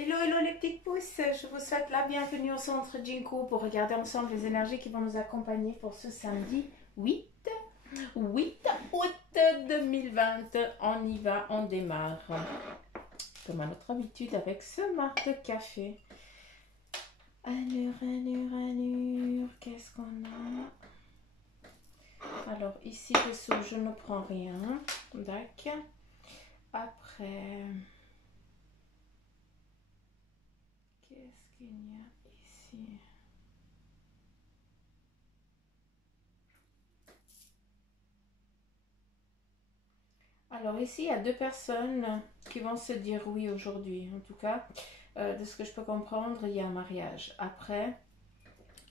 Hello, hello les petites pousses, je vous souhaite la bienvenue au centre Jinko pour regarder ensemble les énergies qui vont nous accompagner pour ce samedi 8 août 2020. On y va, on démarre. Comme à notre habitude avec ce marque-café. Allure, qu'est-ce qu'on a? Alors ici dessous, je ne prends rien. D'accord. Après... Qu'est-ce qu'il y a ici? Alors ici, il y a deux personnes qui vont se dire oui aujourd'hui. En tout cas, de ce que je peux comprendre, il y a un mariage. Après,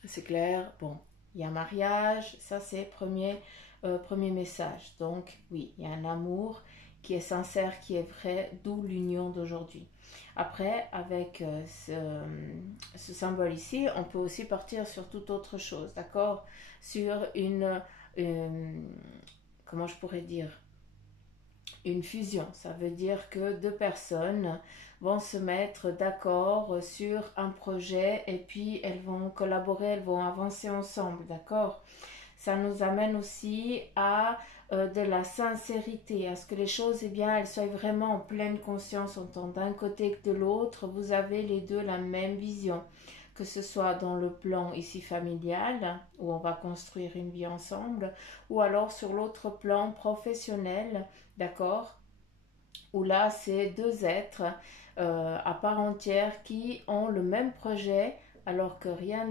c'est clair, bon, il y a un mariage, ça c'est premier message. Donc oui, il y a un amour qui est sincère, qui est vrai, d'où l'union d'aujourd'hui. Après, avec ce symbole ici, on peut aussi partir sur toute autre chose, d'accord? Sur comment je pourrais dire? Une fusion. Ça veut dire que deux personnes vont se mettre d'accord sur un projet et puis elles vont collaborer, elles vont avancer ensemble, d'accord? Ça nous amène aussi à de la sincérité, à ce que les choses, eh bien, elles soient vraiment en pleine conscience, autant d'un côté que de l'autre. Vous avez les deux la même vision, que ce soit dans le plan ici familial, où on va construire une vie ensemble, ou alors sur l'autre plan professionnel, d'accord, où là, c'est deux êtres à part entière qui ont le même projet, alors que rien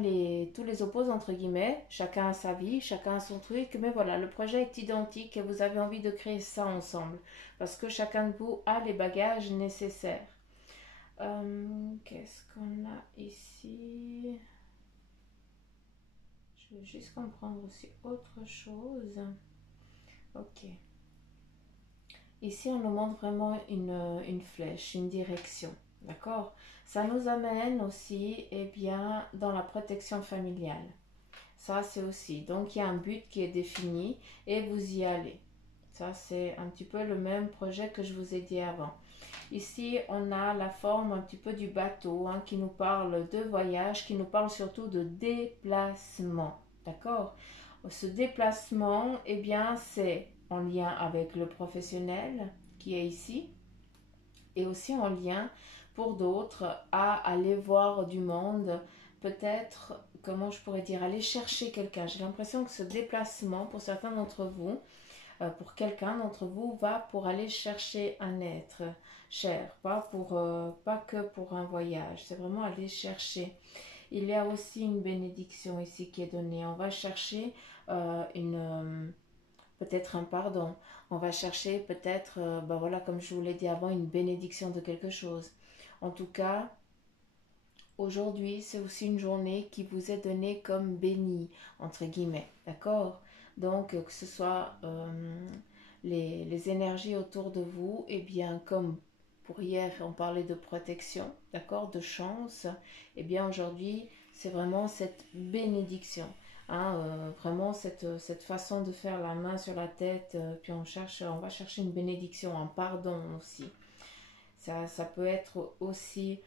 tous les oppose, entre guillemets. Chacun a sa vie, chacun a son truc, mais voilà, le projet est identique et vous avez envie de créer ça ensemble, parce que chacun de vous a les bagages nécessaires. Qu'est-ce qu'on a ici? Je veux juste comprendre aussi autre chose. Ok. Ici, on nous montre vraiment une flèche, une direction. D'accord? Ça nous amène aussi, eh bien, dans la protection familiale. Ça, c'est aussi. Donc, il y a un but qui est défini et vous y allez. Ça, c'est un petit peu le même projet que je vous ai dit avant. Ici, on a la forme un petit peu du bateau hein, qui nous parle de voyage, qui nous parle surtout de déplacement. D'accord? Ce déplacement, eh bien, c'est en lien avec le professionnel qui est ici et aussi en lien pour d'autres à aller voir du monde, peut-être, comment je pourrais dire, aller chercher quelqu'un. J'ai l'impression que ce déplacement, pour certains d'entre vous, pour quelqu'un d'entre vous, va pour aller chercher un être cher, pas que pour un voyage, c'est vraiment aller chercher. Il y a aussi une bénédiction ici qui est donnée. On va chercher peut-être un pardon. On va chercher peut-être, ben voilà, comme je vous l'ai dit avant, une bénédiction de quelque chose. En tout cas, aujourd'hui, c'est aussi une journée qui vous est donnée comme bénie, entre guillemets, d'accord? Donc, que ce soit les énergies autour de vous, et bien, comme pour hier, on parlait de protection, d'accord, de chance, et bien aujourd'hui, c'est vraiment cette bénédiction. Hein, vraiment cette façon de faire la main sur la tête, puis on va chercher une bénédiction, un pardon aussi. Ça peut être aussi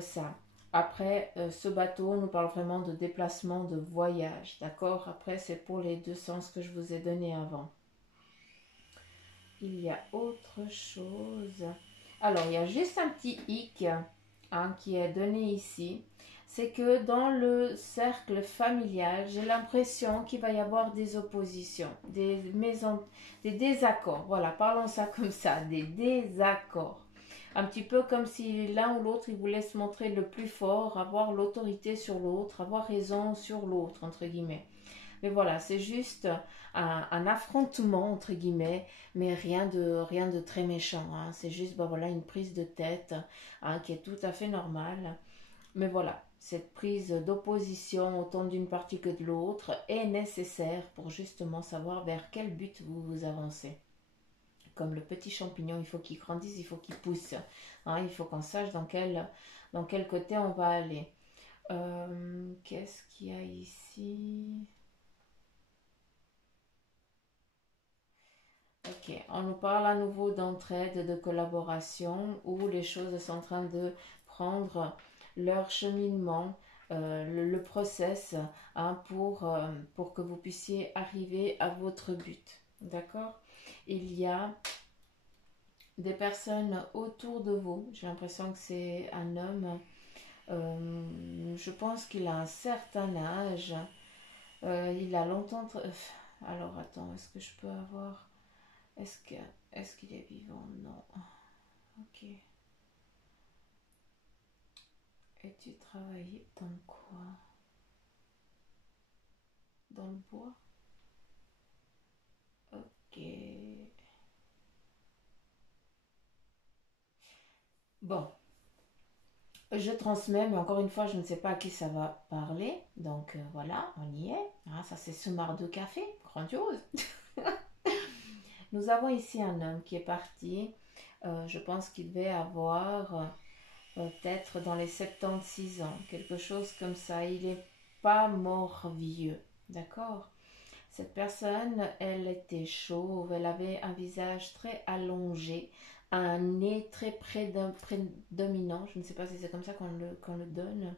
ça. Après, ce bateau nous parle vraiment de déplacement, de voyage, d'accord? Après, c'est pour les deux sens que je vous ai donnés avant. Il y a autre chose. Alors, il y a juste un petit hic hein, qui est donné ici. C'est que dans le cercle familial, j'ai l'impression qu'il va y avoir des oppositions, des désaccords. Voilà, parlons ça comme ça, des désaccords. Un petit peu comme si l'un ou l'autre, il voulait se montrer le plus fort, avoir l'autorité sur l'autre, avoir raison sur l'autre, entre guillemets. Mais voilà, c'est juste un affrontement, entre guillemets, mais rien de très méchant. Hein. C'est juste ben voilà, une prise de tête hein, qui est tout à fait normale. Mais voilà, cette prise d'opposition, autant d'une partie que de l'autre, est nécessaire pour justement savoir vers quel but vous vous avancez. Comme le petit champignon, il faut qu'il grandisse, il faut qu'il pousse. Hein, il faut qu'on sache dans quel côté on va aller. Qu'est-ce qu'il y a ici? Ok, on nous parle à nouveau d'entraide, de collaboration, où les choses sont en train de prendre leur cheminement, le process, hein, pour que vous puissiez arriver à votre but. D'accord? Il y a des personnes autour de vous. J'ai l'impression que c'est un homme. Je pense qu'il a un certain âge. Il a longtemps... Alors attends, est-ce que je peux avoir... Est-ce que est-ce qu'il est vivant? Non. Ok. Et tu travaillais dans quoi? Dans le bois? Ok. Bon, je transmets, mais encore une fois, je ne sais pas à qui ça va parler. Donc voilà, on y est. Ah, ça, c'est ce marc de café. Grandiose. Nous avons ici un homme qui est parti. Je pense qu'il devait avoir peut-être dans les 76 ans, quelque chose comme ça. Il n'est pas mort vieux. D'accord? Cette personne, elle était chauve, elle avait un visage très allongé, un nez très prédominant, je ne sais pas si c'est comme ça qu'on le donne,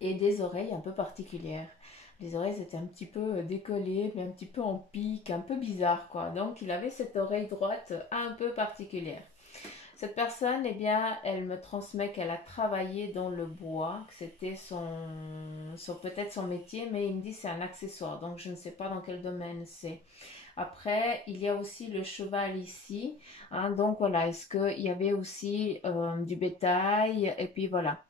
et des oreilles un peu particulières. Les oreilles étaient un petit peu décollées, mais un petit peu en pique, un peu bizarre quoi. Donc il avait cette oreille droite un peu particulière. Cette personne, eh bien, elle me transmet qu'elle a travaillé dans le bois, que c'était peut-être son métier, mais il me dit que c'est un accessoire, donc je ne sais pas dans quel domaine c'est. Après, il y a aussi le cheval ici, hein, donc voilà, est-ce qu'il y avait aussi du bétail, et puis voilà.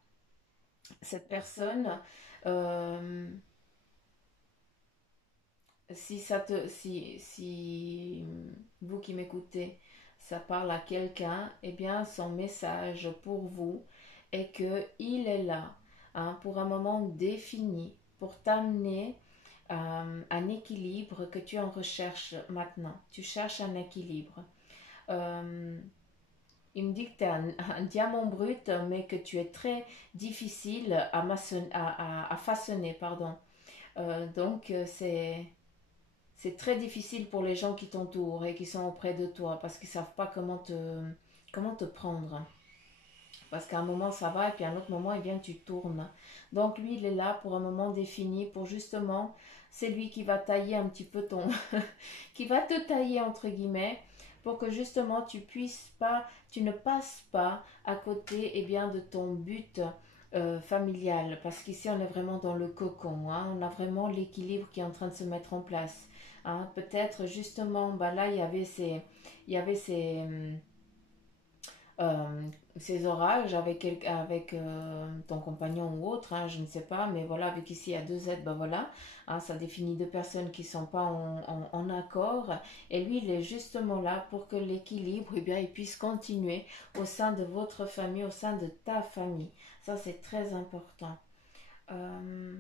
Cette personne, euh, si vous qui m'écoutez, ça parle à quelqu'un, eh bien son message pour vous est que il est là, hein, pour un moment défini, pour t'amener un équilibre que tu en recherches maintenant. Tu cherches un équilibre. Euh, il me dit que tu es un diamant brut, mais que tu es très difficile à façonner, pardon. Donc c'est très difficile pour les gens qui t'entourent et qui sont auprès de toi parce qu'ils ne savent pas comment te prendre. Parce qu'à un moment ça va et puis à un autre moment, eh bien, tu tournes. Donc lui, il est là pour un moment défini, pour justement, c'est lui qui va tailler un petit peu ton... qui va te tailler entre guillemets pour que justement tu ne passes pas à côté eh bien, de ton but familial. Parce qu'ici, on est vraiment dans le cocon. Hein, on a vraiment l'équilibre qui est en train de se mettre en place. Hein, peut-être justement, bah là, il y avait euh, ces orages avec ton compagnon ou autre, hein, je ne sais pas, mais voilà, avec ici il y a deux êtres, ben voilà, hein, ça définit deux personnes qui ne sont pas en accord, et lui il est justement là pour que l'équilibre, eh bien, il puisse continuer au sein de votre famille, au sein de ta famille. Ça c'est très important. Euh,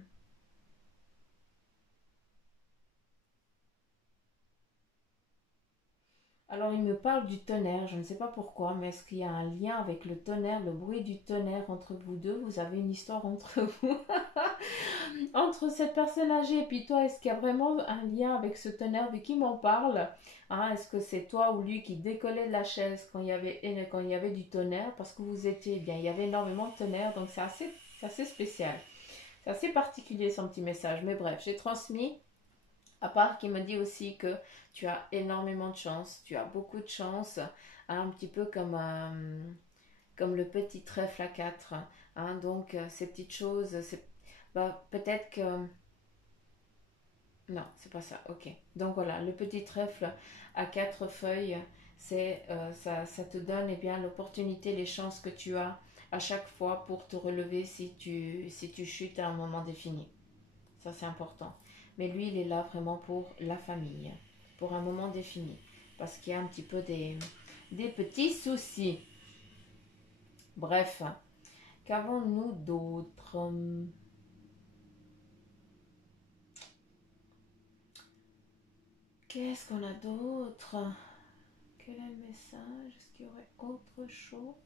Alors, il me parle du tonnerre, je ne sais pas pourquoi, mais est-ce qu'il y a un lien avec le tonnerre, le bruit du tonnerre entre vous deux? Vous avez une histoire entre vous, entre cette personne âgée et puis toi, est-ce qu'il y a vraiment un lien avec ce tonnerre? De qui m'en parle? Hein, est-ce que c'est toi ou lui qui décollait de la chaise quand il y avait du tonnerre? Parce que vous étiez, eh bien, il y avait énormément de tonnerre, donc c'est assez spécial. C'est assez particulier son petit message, mais bref, j'ai transmis. À part qu'il me dit aussi que tu as énormément de chance, tu as beaucoup de chance, hein, un petit peu comme le petit trèfle à quatre. Hein, donc, ces petites choses, bah, peut-être que... Non, c'est pas ça, ok. Donc voilà, le petit trèfle à quatre feuilles, ça te donne eh bien, l'opportunité, les chances que tu as à chaque fois pour te relever si tu chutes à un moment défini. Ça, c'est important. Mais lui, il est là vraiment pour la famille, pour un moment défini. Parce qu'il y a un petit peu des petits soucis. Bref, qu'avons-nous d'autre? Qu'est-ce qu'on a d'autre? Quel est le message? Est-ce qu'il y aurait autre chose?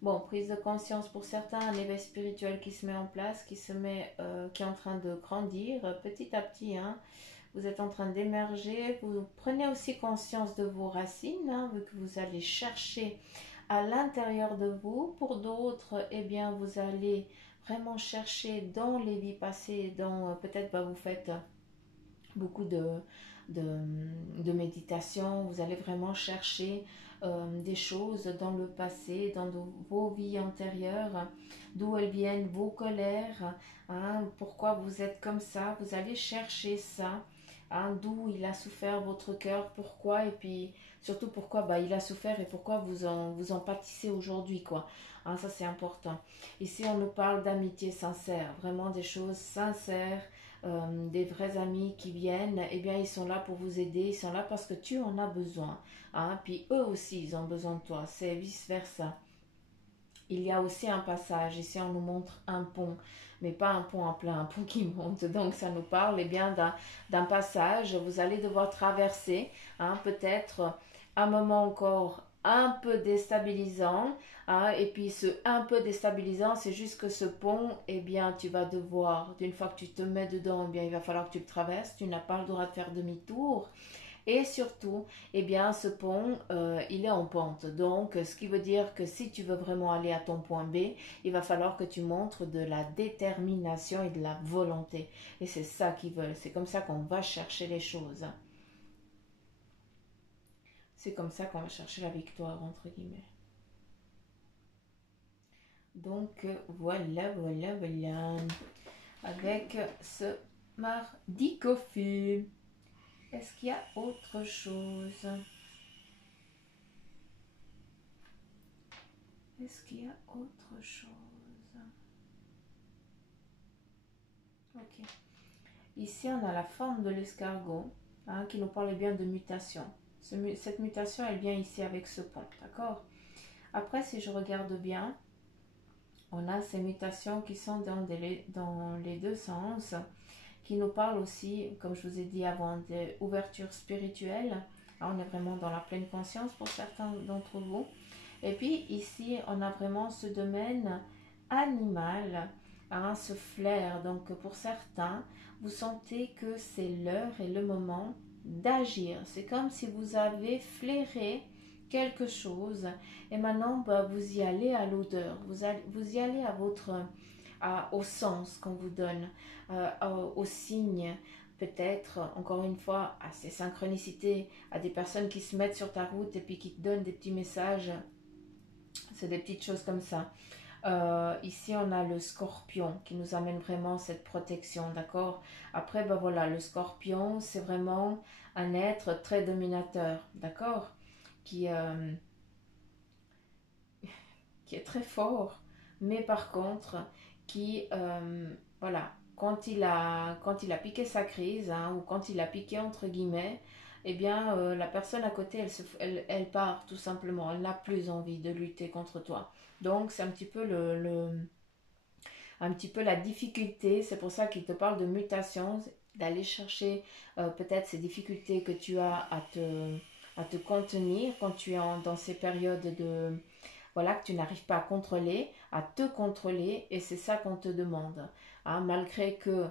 Bon, prise de conscience pour certains, un éveil spirituel qui se met en place, qui est en train de grandir petit à petit. Hein. Vous êtes en train d'émerger, vous prenez aussi conscience de vos racines, hein, vu que vous allez chercher à l'intérieur de vous. Pour d'autres, eh bien, vous allez vraiment chercher dans les vies passées, dans peut-être vous faites beaucoup de, de méditation, vous allez vraiment chercher des choses dans le passé, dans vos vies antérieures, d'où elles viennent vos colères, hein, pourquoi vous êtes comme ça, vous allez chercher ça, hein, d'où il a souffert votre cœur, pourquoi, et puis surtout pourquoi il a souffert et pourquoi vous en pâtissez aujourd'hui, quoi. Hein, ça c'est important. Ici on nous parle d'amitié sincère, vraiment des choses sincères, des vrais amis qui viennent, eh bien ils sont là pour vous aider, ils sont là parce que tu en as besoin, hein, puis eux aussi ils ont besoin de toi, c'est vice versa. Il y a aussi un passage, ici on nous montre un pont, mais pas un pont en plein, un pont qui monte, donc ça nous parle bien d'un passage, vous allez devoir traverser, hein, peut-être un moment encore un peu déstabilisant, hein, et puis ce un peu déstabilisant, c'est juste que ce pont, eh bien tu vas devoir, d'une fois que tu te mets dedans, eh bien il va falloir que tu le traverses, tu n'as pas le droit de faire demi-tour, et surtout, eh bien, ce pont, il est en pente. Donc, ce qui veut dire que si tu veux vraiment aller à ton point B, il va falloir que tu montres de la détermination et de la volonté. Et c'est ça qu'ils veulent. C'est comme ça qu'on va chercher les choses. C'est comme ça qu'on va chercher la victoire, entre guillemets. Donc, voilà, voilà, voilà. Avec ce mardi coffee. Est-ce qu'il y a autre chose? Est-ce qu'il y a autre chose? Ok. Ici, on a la forme de l'escargot, hein, qui nous parle bien de mutation. Cette mutation, elle vient ici avec ce pont, d'accord? Après, si je regarde bien, on a ces mutations qui sont dans les deux sens, qui nous parlent aussi, comme je vous ai dit avant, d'ouverture spirituelle. Là, on est vraiment dans la pleine conscience pour certains d'entre vous. Et puis ici, on a vraiment ce domaine animal, hein, ce flair. Donc pour certains, vous sentez que c'est l'heure et le moment d'agir. C'est comme si vous avez flairé quelque chose et maintenant vous y allez à l'odeur, vous y allez à au sens qu'on vous donne, aux signes, peut-être, encore une fois, à ces synchronicités, à des personnes qui se mettent sur ta route et puis qui te donnent des petits messages. C'est des petites choses comme ça. Ici, on a le scorpion qui nous amène vraiment cette protection, d'accord? Après, voilà, le scorpion, c'est vraiment un être très dominateur, d'accord? Qui, qui est très fort, mais par contre, qui, voilà, quand il a piqué sa crise, hein, ou quand il a piqué entre guillemets, eh bien, la personne à côté, elle part tout simplement, elle n'a plus envie de lutter contre toi. Donc, c'est un petit peu un petit peu la difficulté, c'est pour ça qu'il te parle de mutation, d'aller chercher peut-être ces difficultés que tu as à te contenir quand tu es dans ces périodes de, voilà, que tu n'arrives pas à contrôler, à te contrôler, et c'est ça qu'on te demande. Hein, malgré que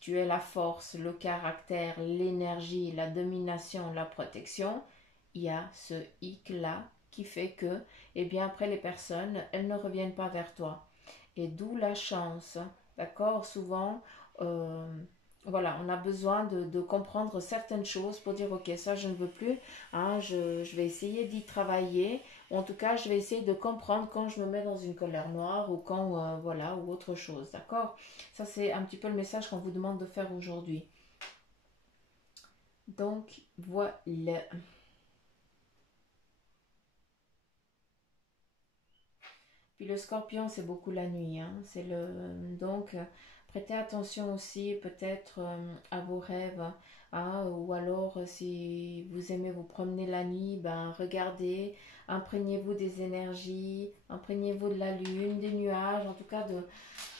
tu aies la force, le caractère, l'énergie, la domination, la protection, il y a ce hic-là qui fait que, eh bien, après les personnes, elles ne reviennent pas vers toi. Et d'où la chance, d'accord? Souvent, euh, voilà, on a besoin de comprendre certaines choses pour dire, ok, ça je ne veux plus, hein, je vais essayer d'y travailler. En tout cas, je vais essayer de comprendre quand je me mets dans une colère noire ou quand, voilà, ou autre chose, d'accord? Ça, c'est un petit peu le message qu'on vous demande de faire aujourd'hui. Donc, voilà. Puis le scorpion, c'est beaucoup la nuit, hein. Donc, prêtez attention aussi peut-être à vos rêves, hein, ou alors si vous aimez vous promener la nuit, ben regardez, imprégnez-vous des énergies, imprégnez-vous de la lune, des nuages, en tout cas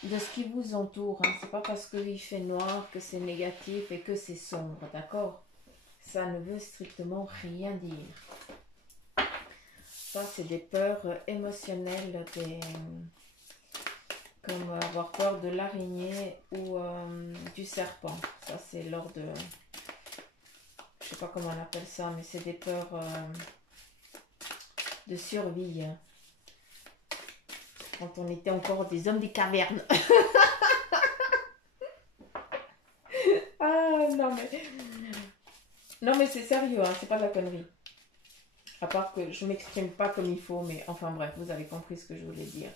de ce qui vous entoure, hein. C'est pas parce qu'il fait noir que c'est négatif et que c'est sombre, d'accord? Ça ne veut strictement rien dire. Ça, c'est des peurs émotionnelles, comme avoir peur de l'araignée ou du serpent. Ça, c'est lors de... Je sais pas comment on appelle ça, mais c'est des peurs de survie. quand on était encore des hommes des cavernes. Ah, non mais c'est sérieux, hein, c'est pas de la connerie. À part que je m'exprime pas comme il faut, mais enfin bref, vous avez compris ce que je voulais dire.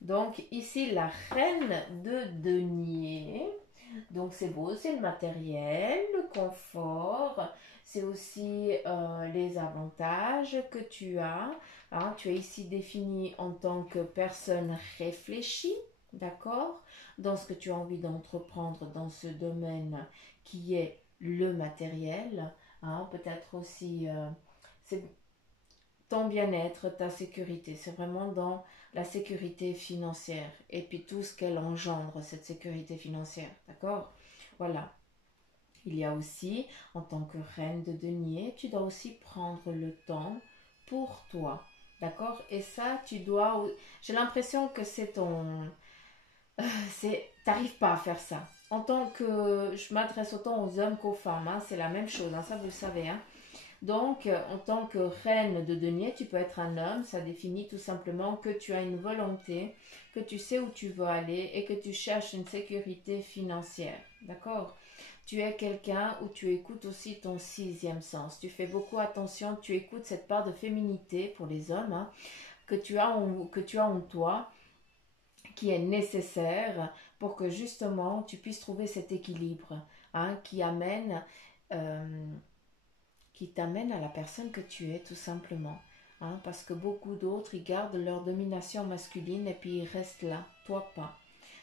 Donc ici, la reine de denier. Donc c'est beau, c'est le matériel, le confort, c'est aussi les avantages que tu as. Hein. Tu es ici défini en tant que personne réfléchie, d'accord, dans ce que tu as envie d'entreprendre dans ce domaine qui est le matériel. Hein. Peut-être aussi c'est ton bien-être, ta sécurité. C'est vraiment dans la sécurité financière et puis tout ce qu'elle engendre, cette sécurité financière. D'accord? Voilà. Il y a aussi, en tant que reine de denier, tu dois aussi prendre le temps pour toi. D'accord? Et ça, tu dois... J'ai l'impression que c'est ton... T'arrives pas à faire ça. En tant que... Je m'adresse autant aux hommes qu'aux femmes. Hein, c'est la même chose. Hein, ça, vous le savez. Hein. Donc, en tant que reine de denier, tu peux être un homme. Ça définit tout simplement que tu as une volonté, que tu sais où tu veux aller et que tu cherches une sécurité financière. D'accord? Tu es quelqu'un où tu écoutes aussi ton sixième sens. Tu fais beaucoup attention, tu écoutes cette part de féminité pour les hommes hein, que tu as en toi, qui est nécessaire pour que justement tu puisses trouver cet équilibre hein, euh, qui t'amène à la personne que tu es tout simplement. Hein, parce que beaucoup d'autres, ils gardent leur domination masculine et puis ils restent là. Toi, pas.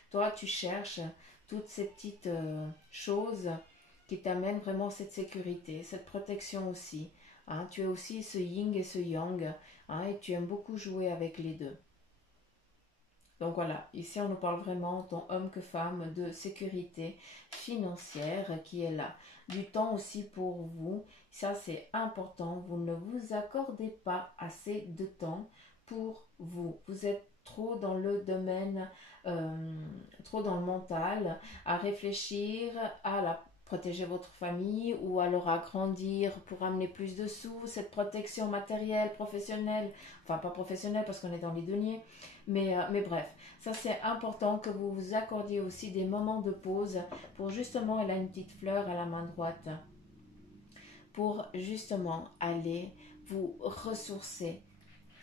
Toi, tu cherches toutes ces petites choses qui t'amènent vraiment cette sécurité, cette protection aussi. Hein, tu es aussi ce yin et ce yang hein, et tu aimes beaucoup jouer avec les deux. Donc voilà, ici on nous parle vraiment, tant homme que femme, de sécurité financière qui est là. Du temps aussi pour vous, ça c'est important, vous ne vous accordez pas assez de temps pour vous. Vous êtes trop dans le domaine, trop dans le mental, à réfléchir à la protéger votre famille ou à leur agrandir pour amener plus de sous, cette protection matérielle, professionnelle, enfin pas professionnelle parce qu'on est dans les deniers, mais bref, ça c'est important que vous vous accordiez aussi des moments de pause pour justement, elle a une petite fleur à la main droite, pour justement aller vous ressourcer.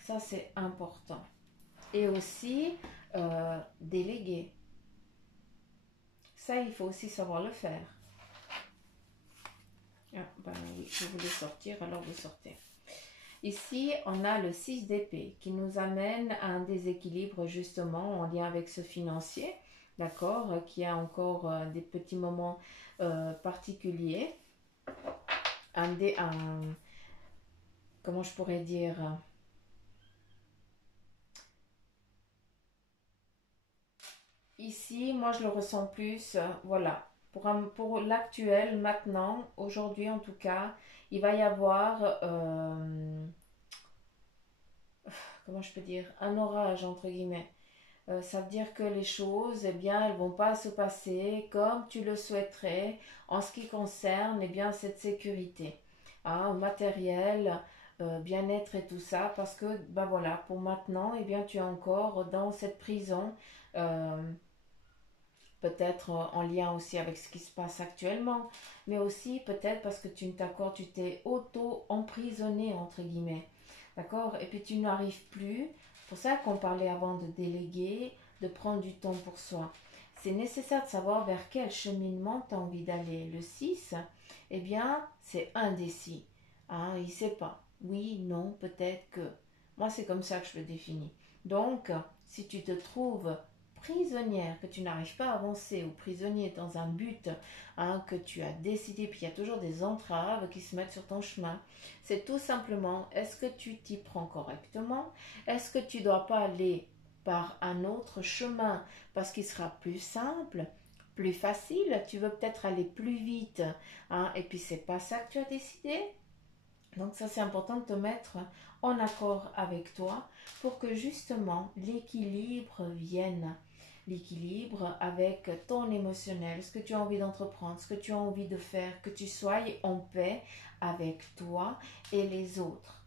Ça c'est important. Et aussi, déléguer. Ça, il faut aussi savoir le faire. Ah, ben oui, je voulais sortir, alors vous sortez. Ici, on a le 6 d'épée qui nous amène à un déséquilibre justement en lien avec ce financier, d'accord, qui a encore des petits moments particuliers. Comment je pourrais dire ici, moi je le ressens plus, voilà, pour l'actuel, maintenant, aujourd'hui en tout cas, il va y avoir comment je peux dire, un orage entre guillemets. Ça veut dire que les choses, eh bien, elles vont pas se passer comme tu le souhaiterais en ce qui concerne, eh bien, cette sécurité, hein, matériel, bien-être et tout ça, parce que, ben voilà, pour maintenant, eh bien, tu es encore dans cette prison, euh, peut-être en lien aussi avec ce qui se passe actuellement, mais aussi peut-être parce que tu ne t'accordes, tu t'es auto-emprisonné, entre guillemets. D'accord? Et puis tu n'arrives plus. C'est pour ça qu'on parlait avant de déléguer, de prendre du temps pour soi. C'est nécessaire de savoir vers quel cheminement tu as envie d'aller. Le 6, eh bien, c'est indécis. Hein, il ne sait pas. Oui, non, peut-être que. Moi, c'est comme ça que je le définis. Donc, si tu te trouves prisonnière, que tu n'arrives pas à avancer ou prisonnier dans un but hein, que tu as décidé, puis il y a toujours des entraves qui se mettent sur ton chemin, c'est tout simplement, est-ce que tu t'y prends correctement? Est-ce que tu ne dois pas aller par un autre chemin parce qu'il sera plus simple, plus facile? Tu veux peut-être aller plus vite hein, et puis c'est pas ça que tu as décidé? Donc ça c'est important de te mettre en accord avec toi pour que justement l'équilibre vienne. L'équilibre avec ton émotionnel, ce que tu as envie d'entreprendre, ce que tu as envie de faire, que tu sois en paix avec toi et les autres.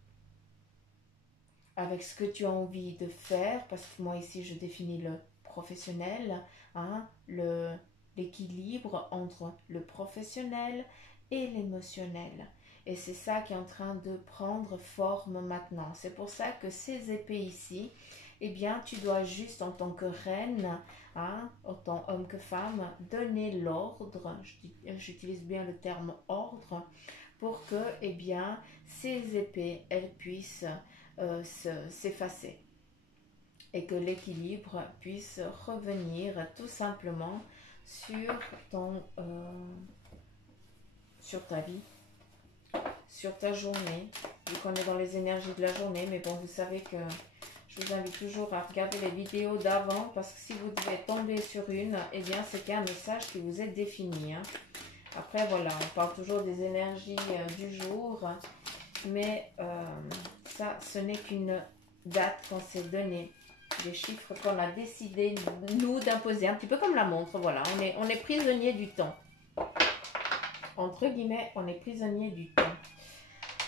avec ce que tu as envie de faire, parce que moi ici je définis le professionnel, hein, l'équilibre entre le professionnel et l'émotionnel. Et c'est ça qui est en train de prendre forme maintenant. C'est pour ça que ces épées ici, eh bien, tu dois juste en tant que reine, hein, autant homme que femme, donner l'ordre, j'utilise bien le terme ordre, pour que, eh bien, ces épées, elles puissent s'effacer et que l'équilibre puisse revenir tout simplement sur sur ta vie, sur ta journée, vu qu'on est dans les énergies de la journée. Mais bon, vous savez que je vous invite toujours à regarder les vidéos d'avant, parce que si vous devez tomber sur une, eh bien c'est qu'un message qui vous est défini, hein. Après voilà, on parle toujours des énergies du jour, mais ça, ce n'est qu'une date qu'on s'est donnée, des chiffres qu'on a décidé, nous, d'imposer, un petit peu comme la montre, voilà, on est prisonnier du temps. Entre guillemets, on est prisonnier du temps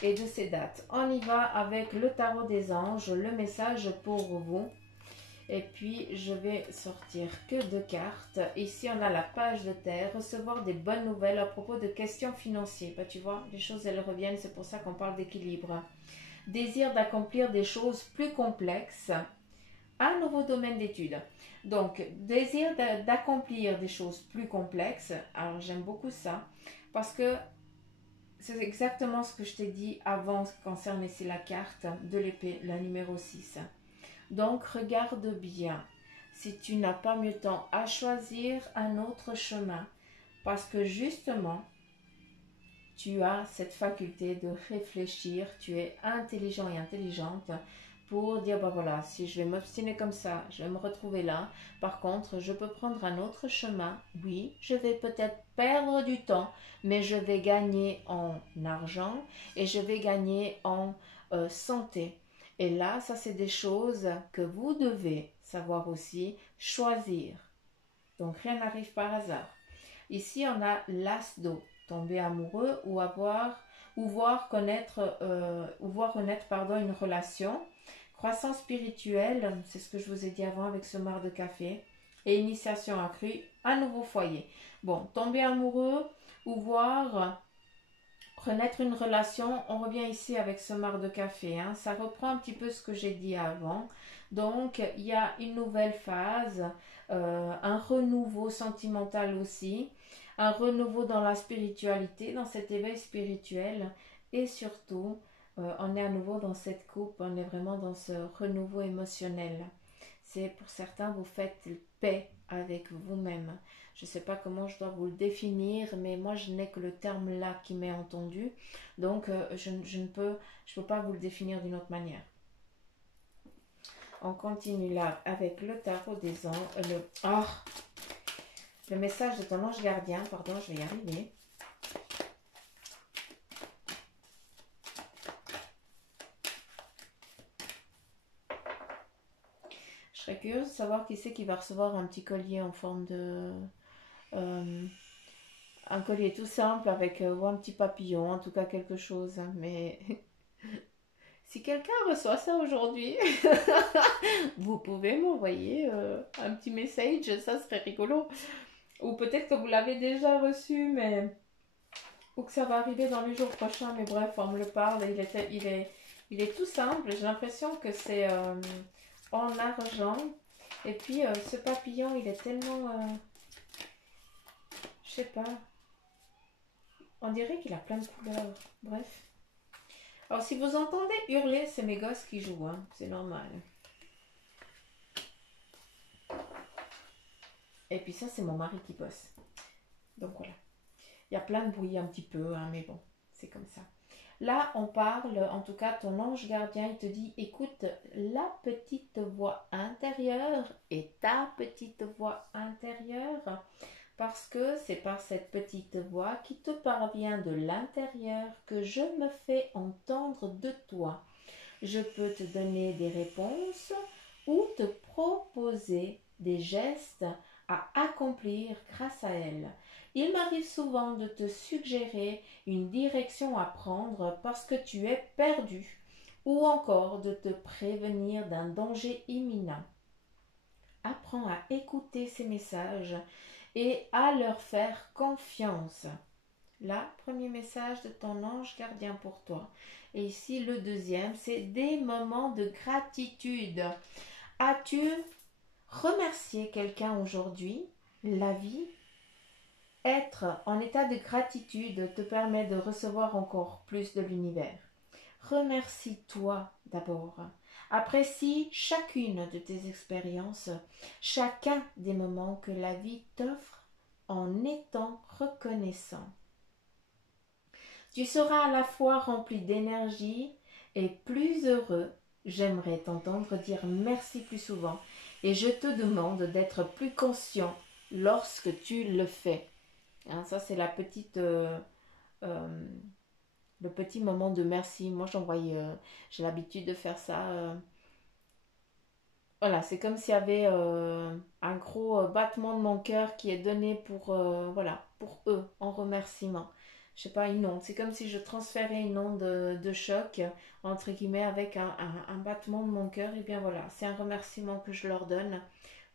et de ces dates. On y va avec le tarot des anges, le message pour vous. Et puis, je vais sortir que 2 cartes. Ici, on a la page de terre, recevoir des bonnes nouvelles à propos de questions financières. Bah, tu vois, les choses, elles reviennent, c'est pour ça qu'on parle d'équilibre. Désir d'accomplir des choses plus complexes. Un nouveau domaine d'étude. Donc, désir d'accomplir des choses plus complexes. Alors, j'aime beaucoup ça, parce que c'est exactement ce que je t'ai dit avant concernant ici la carte de l'épée, la numéro 6. Donc, regarde bien si tu n'as pas mieux temps à choisir un autre chemin, parce que justement, tu as cette faculté de réfléchir, tu es intelligent et intelligente pour dire, bah voilà, si je vais m'obstiner comme ça, je vais me retrouver là. Par contre, je peux prendre un autre chemin. Oui, je vais peut-être perdre du temps, mais je vais gagner en argent et je vais gagner en santé. Et là, ça c'est des choses que vous devez savoir aussi choisir. Donc rien n'arrive par hasard. Ici, on a l'as d'eau, tomber amoureux ou voir renaître une relation. Croissance spirituelle, c'est ce que je vous ai dit avant avec ce marc de café. Et initiation accrue, un nouveau foyer. Bon, tomber amoureux ou voir renaître une relation, on revient ici avec ce marc de café, hein. Ça reprend un petit peu ce que j'ai dit avant. Donc, il y a une nouvelle phase, un renouveau sentimental aussi, un renouveau dans la spiritualité, dans cet éveil spirituel, et surtout, on est à nouveau dans cette coupe, on est vraiment dans ce renouveau émotionnel. C'est pour certains, vous faites paix avec vous-même. Je ne sais pas comment je dois vous le définir, mais moi je n'ai que le terme là qui m'est entendu. Donc je ne peux pas vous le définir d'une autre manière. On continue là avec le tarot des anges. Le message de ton ange gardien, pardon, je vais y arriver. Je serais curieuse de savoir qui c'est qui va recevoir un petit collier en forme de... un collier tout simple avec ou un petit papillon, en tout cas quelque chose. Mais si quelqu'un reçoit ça aujourd'hui, vous pouvez m'envoyer un petit message, ça serait rigolo. Ou peut-être que vous l'avez déjà reçu, mais... ou que ça va arriver dans les jours prochains, mais bref, on me le parle, il est tout simple. J'ai l'impression que c'est en argent. Et puis ce papillon, il est tellement... je sais pas. On dirait qu'il a plein de couleurs. Bref. Alors si vous entendez hurler, c'est mes gosses qui jouent, hein. C'est normal. Et puis ça, c'est mon mari qui bosse. Donc voilà. Il y a plein de bruit un petit peu, hein, mais bon, c'est comme ça. Là, on parle, en tout cas, ton ange gardien, il te dit, écoute, la petite voix intérieure et ta petite voix intérieure, parce que c'est par cette petite voix qui te parvient de l'intérieur que je me fais entendre de toi. Je peux te donner des réponses ou te proposer des gestes à accomplir grâce à elle. Il m'arrive souvent de te suggérer une direction à prendre parce que tu es perdu. ou encore de te prévenir d'un danger imminent. Apprends à écouter ces messages et à leur faire confiance. Là, premier message de ton ange gardien pour toi. Et ici, le deuxième, c'est des moments de gratitude. As-tu remercié quelqu'un aujourd'hui? La vie, être en état de gratitude te permet de recevoir encore plus de l'univers. Remercie-toi d'abord. Apprécie chacune de tes expériences, chacun des moments que la vie t'offre en étant reconnaissant. Tu seras à la fois rempli d'énergie et plus heureux. J'aimerais t'entendre dire merci plus souvent et je te demande d'être plus conscient lorsque tu le fais. Hein, ça, c'est la petite, le petit moment de merci. Moi, j'ai l'habitude de faire ça. Voilà, c'est comme s'il y avait un gros battement de mon cœur qui est donné voilà, pour eux, en remerciement. Je sais pas, une onde. C'est comme si je transférais une onde de choc, entre guillemets, avec un battement de mon cœur. Et bien voilà, c'est un remerciement que je leur donne.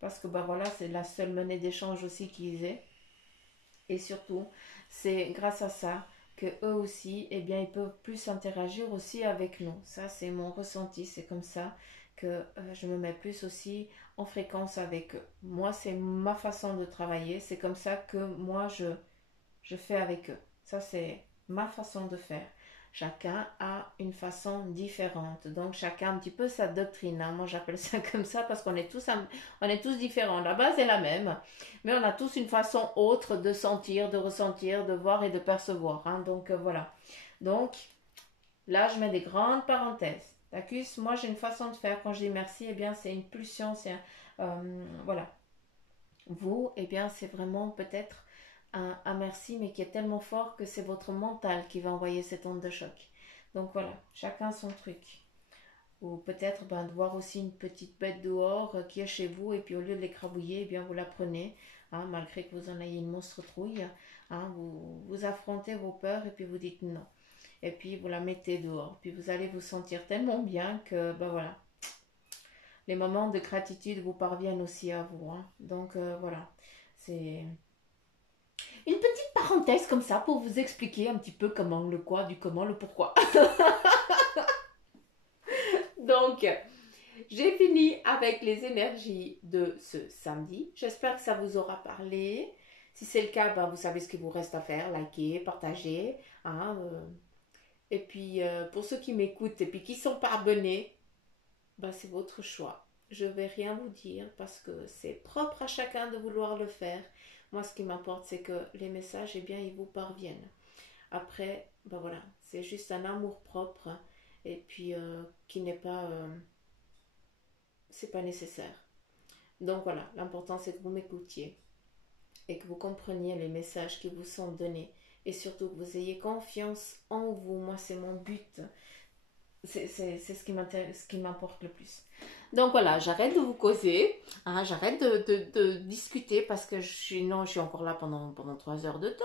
Parce que bah voilà, c'est la seule monnaie d'échange aussi qu'ils aient. Et surtout, c'est grâce à ça que eux aussi, eh bien, ils peuvent plus interagir aussi avec nous. Ça, c'est mon ressenti. C'est comme ça que je me mets plus aussi en fréquence avec eux. Moi, c'est ma façon de travailler. C'est comme ça que moi, je fais avec eux. Ça, c'est ma façon de faire. Chacun a une façon différente. Donc, chacun a un petit peu sa doctrine. Hein. Moi, j'appelle ça comme ça parce qu'on est tous différents. La base est la même, mais on a tous une façon autre de sentir, de ressentir, de voir et de percevoir. Hein. Donc, voilà. Donc, là, je mets des grandes parenthèses. T'accuses, moi, j'ai une façon de faire. Quand je dis merci, eh bien, c'est une pulsion. Voilà. Vous, eh bien, c'est vraiment peut-être un merci, mais qui est tellement fort que c'est votre mental qui va envoyer cette onde de choc. Donc voilà, chacun son truc. Ou peut-être de voir aussi une petite bête dehors qui est chez vous, et puis au lieu de l'écrabouiller, eh bien vous la prenez, hein, malgré que vous en ayez une monstre trouille. Hein, vous affrontez vos peurs et puis vous dites non. Et puis vous la mettez dehors. Puis vous allez vous sentir tellement bien que, voilà, les moments de gratitude vous parviennent aussi à vous. Hein. Donc voilà, c'est une petite parenthèse comme ça pour vous expliquer un petit peu comment, le quoi, du comment, le pourquoi. Donc, j'ai fini avec les énergies de ce samedi. J'espère que ça vous aura parlé. Si c'est le cas, vous savez ce qu'il vous reste à faire. Liker, partager. Hein, Et puis, pour ceux qui m'écoutent et puis qui ne sont pas abonnés, c'est votre choix. Je ne vais rien vous dire parce que c'est propre à chacun de vouloir le faire. Moi, ce qui m'importe, c'est que les messages, eh bien, ils vous parviennent. Après, voilà, c'est juste un amour propre et puis qui n'est pas... c'est pas nécessaire. Donc voilà, l'important, c'est que vous m'écoutiez et que vous compreniez les messages qui vous sont donnés et surtout que vous ayez confiance en vous. Moi, c'est mon but. C'est ce qui m'importe le plus. Donc voilà, j'arrête de vous causer, hein, j'arrête de discuter parce que je suis encore là pendant 3 heures de temps.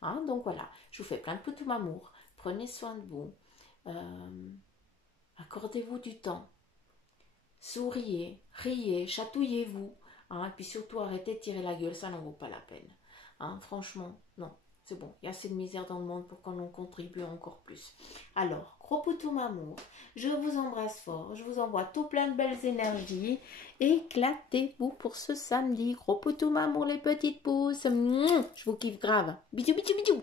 Hein, donc voilà, je vous fais plein de petits amours. Prenez soin de vous. Accordez-vous du temps. Souriez, riez, chatouillez-vous. Hein, et puis surtout, arrêtez de tirer la gueule, ça n'en vaut pas la peine. Hein, franchement, non. C'est bon, il y a assez de misère dans le monde pour qu'on en contribue encore plus. Alors, gros poutou amour, je vous embrasse fort, je vous envoie tout plein de belles énergies. Éclatez-vous pour ce samedi. Gros poutou amour les petites pouces. Je vous kiffe grave. Bisous, bisous, bisous.